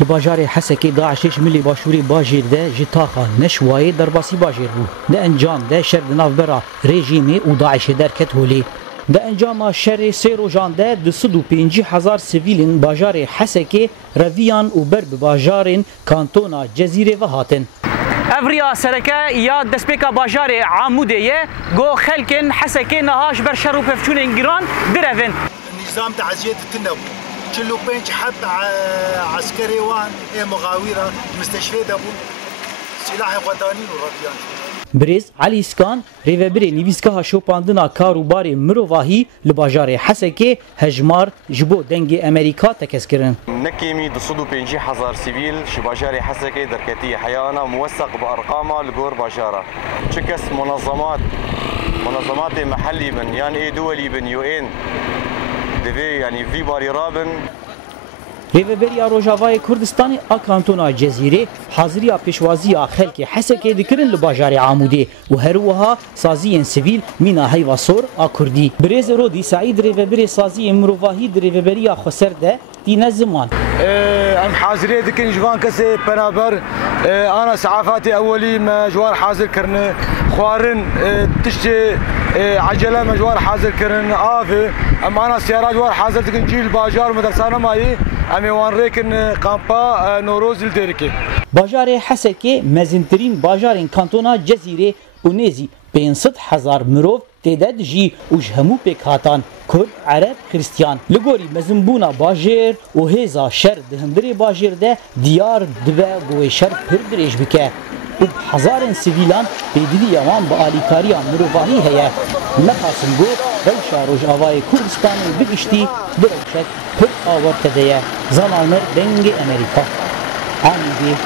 لباجار حسکی داعشش ملی باشوری باجیر ده جتاخا نشوای درباسی باجیر بو ده انجام ده شر نافبرا رژیمی و داعش درکت هولی ده انجام شر سه روزان ده 250,000 سیویلین باجار حسکی رویان و بر باجارین کانتونا جزیره و هاتن افریا سرکه یا دسپیکا باجار عمودیه گو خلکن حسکی نهاش بر شر و پفچون انگران درون نظام تعزیت تنو كله بينج حب عسكري وان مغاويره مستشفى دابو سلاح وطني وراديان برز علی اسکان ریوبری نویسکا شوپاندنا کاروباری مروواهی لباجار حسکی هجمار جبو دنگ امریکا تکسکرن نكيمي 250,000 سيفيل شباجاري حسكي دركتي حيانا موثق بارقامها لجور باجاره شكس منظمات محلي بن يعني اي دولي بن يو ان يعني في باري رابن ریوبریا روجاوای کردستان اکانتونا جزیره حاضریا پیشوازی خلک حسکی دکرن لباجار عمودی و هروها سازی سیویل مینا هیواسور اکردی برز رودی سعید ریوبری سازی مروواهی ریوبریا خسرده دین زمان ام حاضريه دكن جوان كسي بنابر انا سعافاتي اولي مجوار حاضر كرن خوارن تشتي عجله مجوار حاضر كرن افي اما انا سيارات جوار حاضر دكن جيل باجار مدرسانه ماي ام وان ريكن قامبا نوروز الديركي باجار حسکی مزنترین باجارین کانتونا جزیره و نزی 500,000 مرو تعداد جی اوج همو پیک هاتان کرد عرب خریستیان لگوری مزنبونا باجر و هزا شر دهندری باجر ده دیار دوه گوه شر پر درش بکه و هزارن سیویلان بیدیدی یوان با آلیکاریا مروواهی هیا نخاسم گو روشا روش آوای کردستان بگشتی بروشت پر آورت ده زنانر دنگ امریکا آمیدی